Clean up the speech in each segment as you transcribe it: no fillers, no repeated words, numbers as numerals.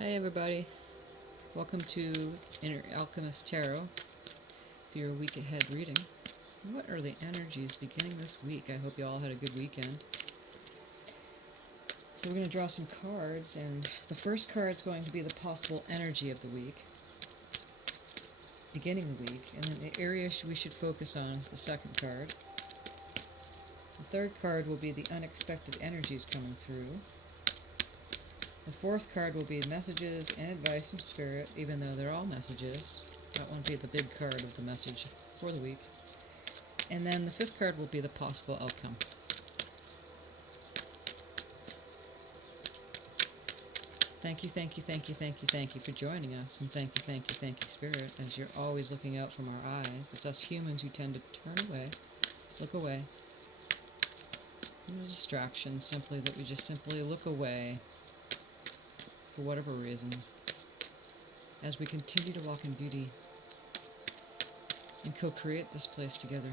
Hey everybody, welcome to InnerAlchemistTarot for your week ahead reading. What are the energies beginning this week? I hope you all had a good weekend. So we're going to draw some cards, and the first card is going to be the possible energy of the week, beginning the week, and then the area we should focus on is the second card. The third card will be the unexpected energies coming through. The fourth card will be messages and advice from Spirit, even though they're all messages. That one will be the big card of the message for the week. And then the fifth card will be the possible outcome. Thank you for joining us, and thank you, Spirit, as you're always looking out from our eyes. It's us humans who tend to turn away, look away. No distractions, simply that we just simply look away for whatever reason, as we continue to walk in beauty and co-create this place together.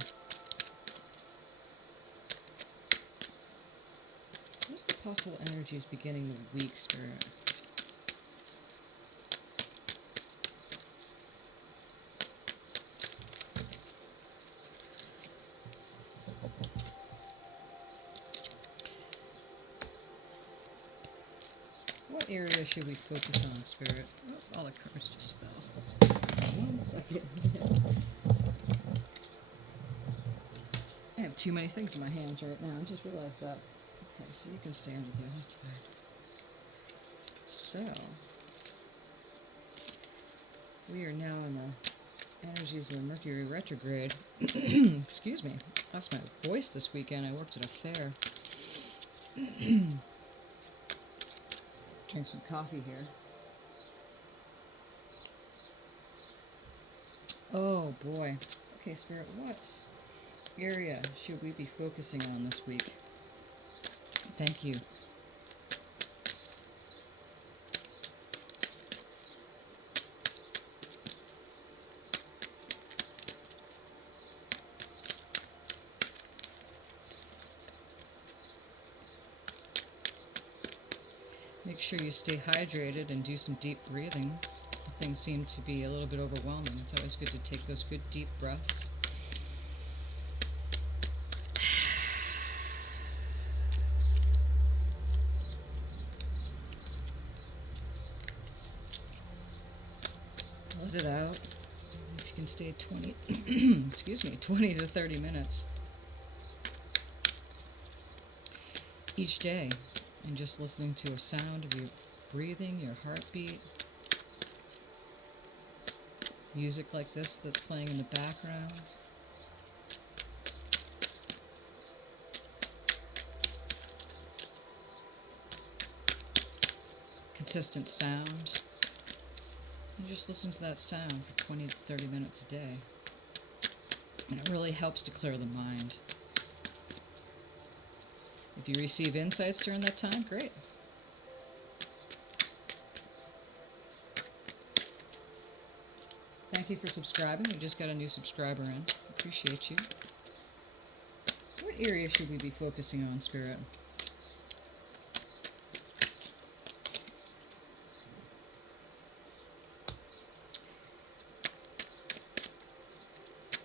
So what's the possible energies beginning the week, Spirit? What area should we focus on, Spirit? Oh, all the cards just fell. 1 second. I have too many things in my hands right now. I just realized that. Okay, so you can stay under there. That's fine. So, we are now in the energies of the Mercury retrograde. Excuse me. I lost my voice this weekend. I worked at a fair. Drink some coffee here. Oh boy. Okay, Spirit, what area should we be focusing on this week? Thank you. Make sure you stay hydrated and do some deep breathing. Things seem to be a little bit overwhelming. It's always good to take those good deep breaths. Let it out. If you can stay 20 to 30 minutes each day, and just listening to a sound of your breathing, your heartbeat, music like this that's playing in the background. Consistent sound. You just listen to that sound for 20 to 30 minutes a day. And it really helps to clear the mind. If you receive insights during that time, great. Thank you for subscribing. We just got a new subscriber in. Appreciate you. What area should we be focusing on, Spirit?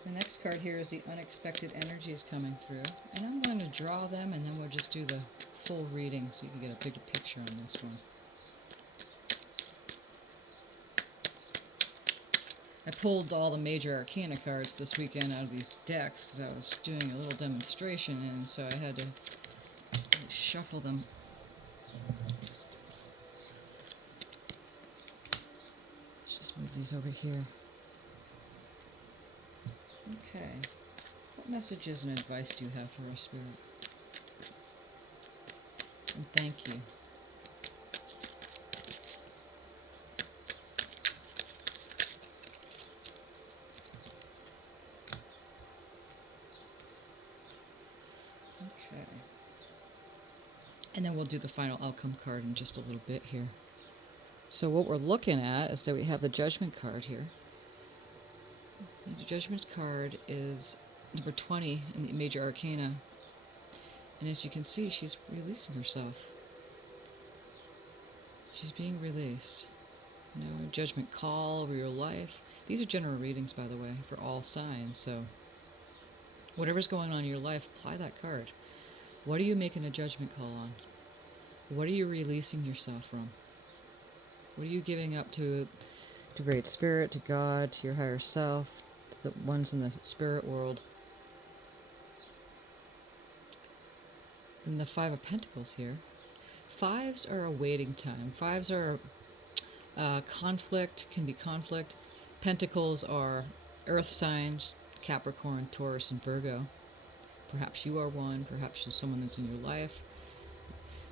The next card here is the unexpected energies coming through. And I'm going to draw them, and then we'll just do the full reading so you can get a bigger picture on this one. I pulled all the major arcana cards this weekend out of these decks because I was doing a little demonstration, and so I had to shuffle them. Let's just move these over here. Okay. What messages and advice do you have for us, Spirit? And thank you. Okay. And then we'll do the final outcome card in just a little bit here. So what we're looking at is that we have the Judgment card here. The Judgment card is number 20 in the Major Arcana. And as you can see, she's releasing herself. She's being released. You know, judgment call over your life. These are general readings, by the way, for all signs. So whatever's going on in your life, apply that card. What are you making a judgment call on? What are you releasing yourself from? What are you giving up to Great Spirit, to God, to your higher self, to the ones in the spirit world? And the Five of Pentacles here. Fives are a waiting time. Fives are conflict, can be conflict. Pentacles are earth signs, Capricorn, Taurus, and Virgo. Perhaps you are one, perhaps there's someone that's in your life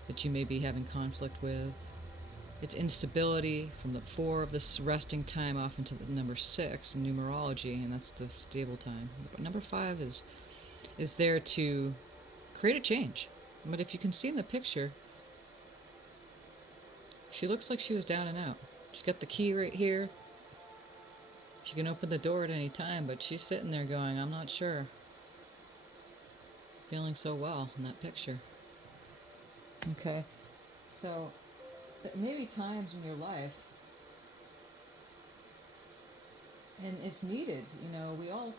that you may be having conflict with. It's instability from the 4 of this resting time off into the number 6 in numerology, and that's the stable time. But number 5 is there to create a change. But if you can see in the picture, she looks like she was down and out. She got the key right here. She can open the door at any time, but she's sitting there going, I'm not sure. Feeling so well in that picture. Okay, so there may be times in your life, and it's needed, you know, we all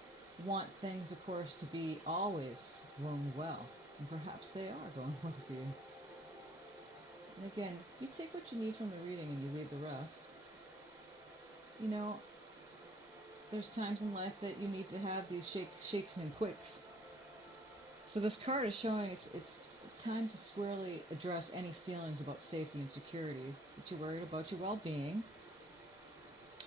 want things, of course, to be always going well, and perhaps they are going well for you. And again, you take what you need from the reading and you leave the rest. You know, there's times in life that you need to have these shakes and quakes. So this card is showing it's time to squarely address any feelings about safety and security, that you're worried about your well-being,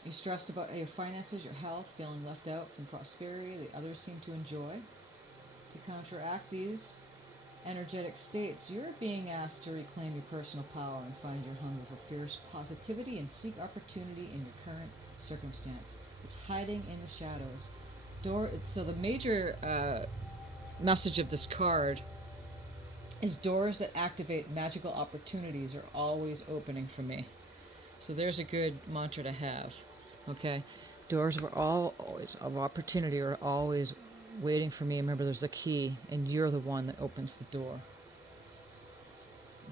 you're stressed about your finances, your health, feeling left out from prosperity that others seem to enjoy. To counteract these energetic states, you're being asked to reclaim your personal power and find your hunger for fierce positivity and seek opportunity in your current circumstance. It's hiding in the shadows. So the major message of this card is doors that activate magical opportunities are always opening for me. So there's a good mantra to have. Okay, doors of opportunity are always waiting for me. Remember, there's a key, and you're the one that opens the door.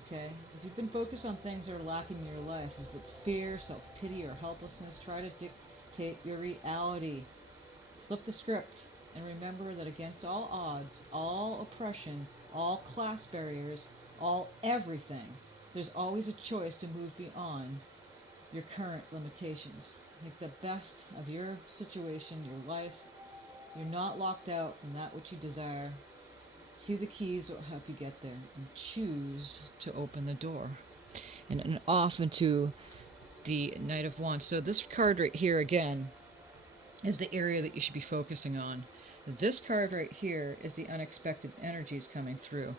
Okay, if you've been focused on things that are lacking in your life, if it's fear, self-pity, or helplessness, try to dictate your reality. Flip the script, and remember that against all odds, all oppression, all class barriers, all everything, there's always a choice to move beyond your current limitations. Make the best of your situation, your life. You're not locked out from that which you desire. See the keys that will help you get there, and choose to open the door. And off into the Knight of Wands. So this card right here, again, is the area that you should be focusing on. This card right here is the unexpected energies coming through.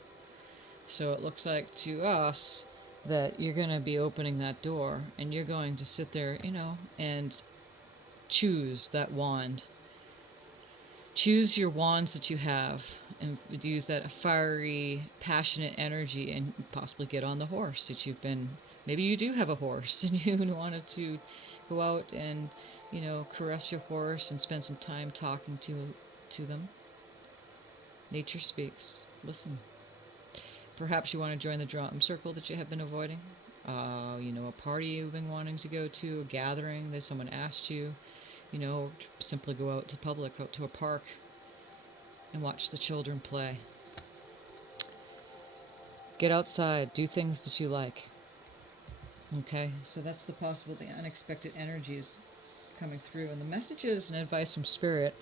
So it looks like to us that you're going to be opening that door, and you're going to sit there, you know, and choose that wand. Choose your wands that you have and use that fiery, passionate energy and possibly get on the horse that you've been. Maybe you do have a horse and you wanted to go out and, you know, caress your horse and spend some time talking to them. Nature speaks. Listen. Perhaps you want to join the drum circle that you have been avoiding. You know, a party you've been wanting to go to, a gathering that someone asked you. You know, simply go out to public, out to a park, and watch the children play. Get outside, do things that you like. Okay, so that's the possibility, unexpected energies coming through. And the messages and advice from Spirit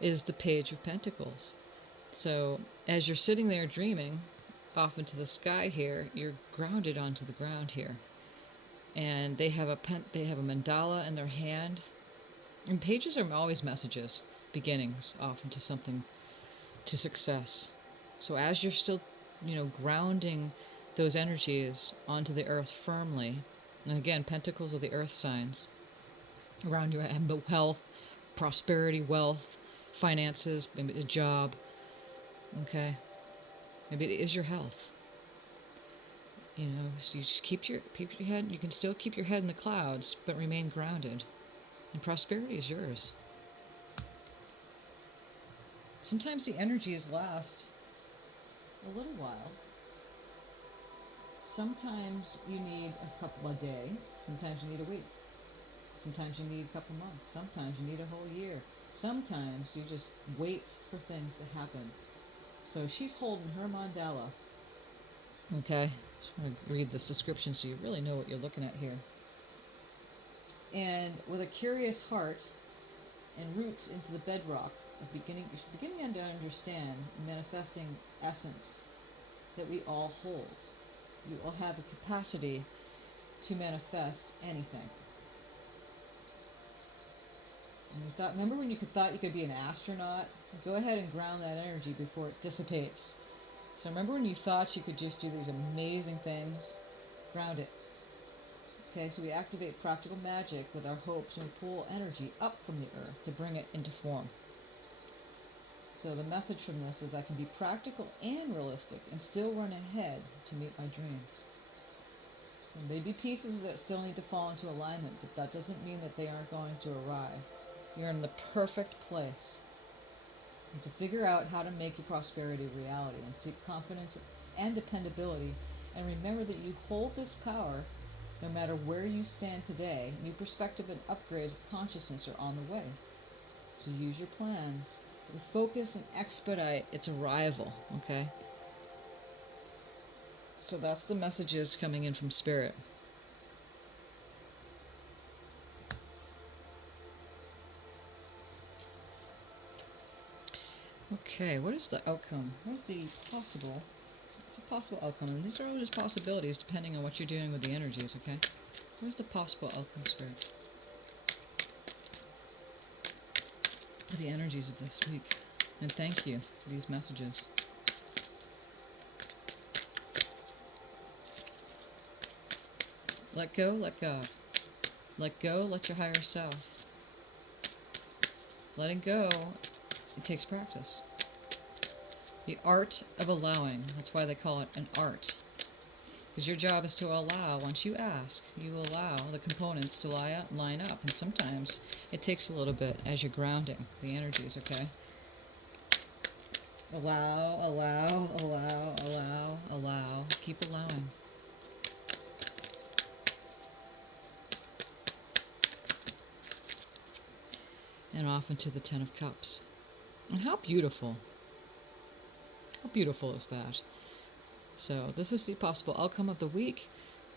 is the Page of Pentacles. So as you're sitting there dreaming off into the sky here, you're grounded onto the ground here. And they have a mandala in their hand. And pages are always messages, beginnings, off into something to success. So as you're still, you know, grounding those energies onto the earth firmly, and again, pentacles are the earth signs around you, and health, prosperity, wealth, finances, maybe a job, okay? Maybe it is your health. You know, so you just keep your head, you can still keep your head in the clouds, but remain grounded. And prosperity is yours. Sometimes the energies last a little while. Sometimes you need a couple a day. Sometimes you need a week. Sometimes you need a couple months. Sometimes you need a whole year. Sometimes you just wait for things to happen. So she's holding her mandala. Okay, just want to read this description so you really know what you're looking at here. And with a curious heart and roots into the bedrock of beginning to understand the manifesting essence that we all hold. You all have a capacity to manifest anything. And you thought, remember when you thought you could be an astronaut? Go ahead and ground that energy before it dissipates. So remember when you thought you could just do these amazing things? Ground it. Okay, so we activate practical magic with our hopes and we pull energy up from the earth to bring it into form. So the message from this is I can be practical and realistic and still run ahead to meet my dreams. There may be pieces that still need to fall into alignment, but that doesn't mean that they aren't going to arrive. You're in the perfect place. And to figure out how to make your prosperity a reality and seek confidence and dependability, and remember that you hold this power no matter where you stand today. New perspective and upgrades of consciousness are on the way. So use your plans with focus and expedite its arrival, okay? So that's the messages coming in from Spirit. Okay, what is the outcome? What is the possible? What's the possible outcome? And these are all just possibilities depending on what you're doing with the energies, okay? What is the possible outcome, Spirit? For the energies of this week. And thank you for these messages. Let go, let God. Let go, let your higher self. Letting go, it takes practice. The art of allowing. That's why they call it an art. Because your job is to allow. Once you ask, you allow the components to line up. And sometimes it takes a little bit as you're grounding the energies, okay? Allow, allow, allow, allow, allow. Keep allowing. And off into the Ten of Cups. And how beautiful. How beautiful is that? So this is the possible outcome of the week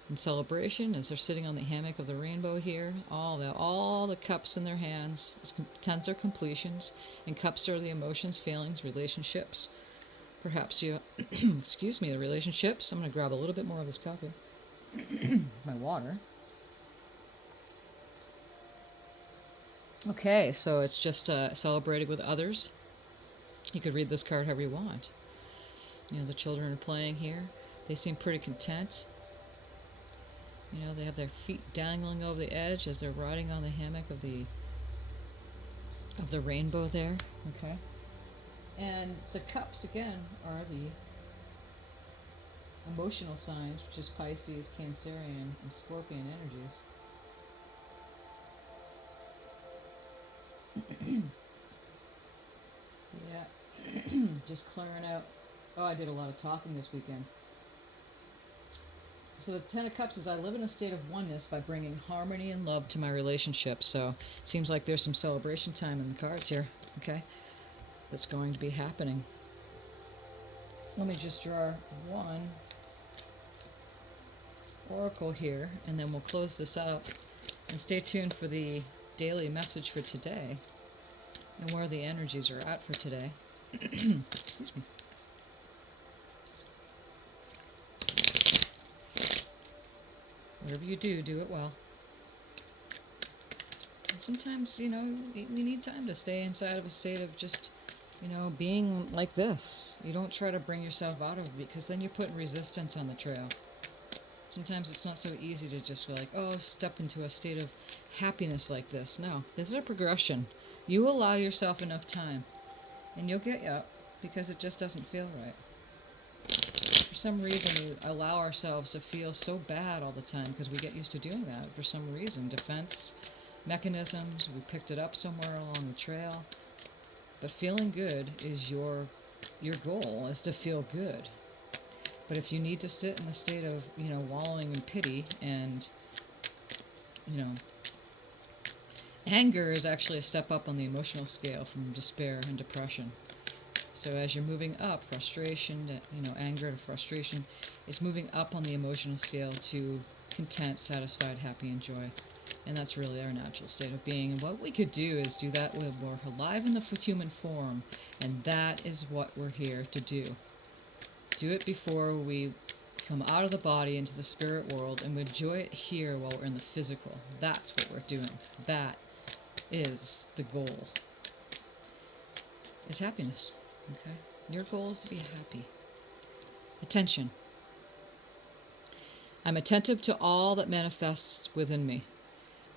in celebration as they're sitting on the hammock of the rainbow here. All the cups in their hands. Tens are completions, and cups are the emotions, feelings, relationships. Perhaps you, excuse me, the relationships. I'm going to grab a little bit more of this coffee. My water. Okay, so it's just celebrating with others. You could read this card however you want. You know, the children are playing here. They seem pretty content. You know, they have their feet dangling over the edge as they're riding on the hammock of the rainbow there. Okay. And the cups, again, are the emotional signs, which is Pisces, Cancerian, and Scorpion energies. Yeah. Just clearing out. Oh, I did a lot of talking this weekend. So the Ten of Cups is I live in a state of oneness by bringing harmony and love to my relationship. So it seems like there's some celebration time in the cards here, okay? That's going to be happening. Let me just draw one oracle here, and then we'll close this up. And stay tuned for the daily message for today and where the energies are at for today. Excuse me. Whatever you do, do it well. And sometimes, you know, we need time to stay inside of a state of just, you know, being like this. You don't try to bring yourself out of it because then you're putting resistance on the trail. Sometimes it's not so easy to just be like, oh, step into a state of happiness like this. No, this is a progression. You allow yourself enough time, and you'll get up because it just doesn't feel right. For some reason, we allow ourselves to feel so bad all the time because we get used to doing that for some reason. Defense mechanisms, we picked it up somewhere along the trail. But feeling good is your goal, is to feel good. But if you need to sit in the state of, you know, wallowing in pity and, you know, Anger is actually a step up on the emotional scale from despair and depression. So as you're moving up, frustration, anger to frustration is moving up on the emotional scale to content, satisfied, happy, and joy. And that's really our natural state of being. And what we could do is do that when we're alive in the human form. And that is what we're here to do. Do it before we come out of the body into the spirit world, and we enjoy it here while we're in the physical. That's what we're doing. That is the goal. Is happiness. Okay? Your goal is to be happy. Attention. I'm attentive to all that manifests within me.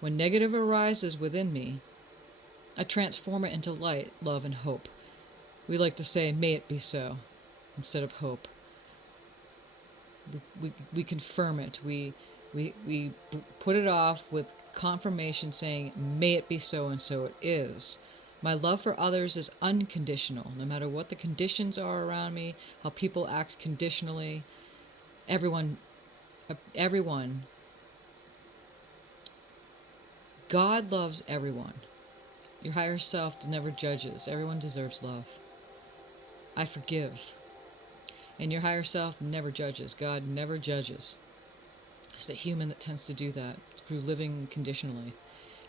When negative arises within me, I transform it into light, love, and hope. We like to say, may it be so, instead of hope. We confirm it. We put it off with confirmation saying, may it be so, and so it is. My love for others is unconditional. No matter what the conditions are around me, how people act conditionally, everyone, God loves everyone. Your higher self never judges. Everyone deserves love. I forgive. And your higher self never judges. God never judges. It's the human that tends to do that through living conditionally.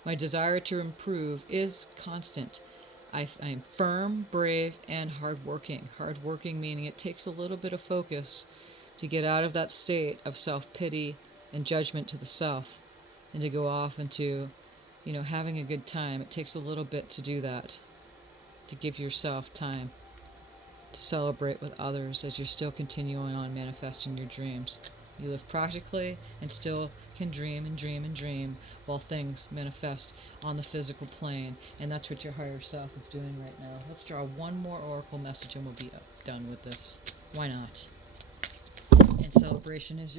My desire to improve is constant. I am firm, brave, and hardworking. Hardworking meaning it takes a little bit of focus to get out of that state of self-pity and judgment to the self and to go off into, having a good time. It takes a little bit to do that, to give yourself time to celebrate with others as you're still continuing on manifesting your dreams. You live practically and still can dream and dream and dream while things manifest on the physical plane. And that's what your higher self is doing right now. Let's draw one more oracle message and we'll be done with this. Why not? And celebration is yours.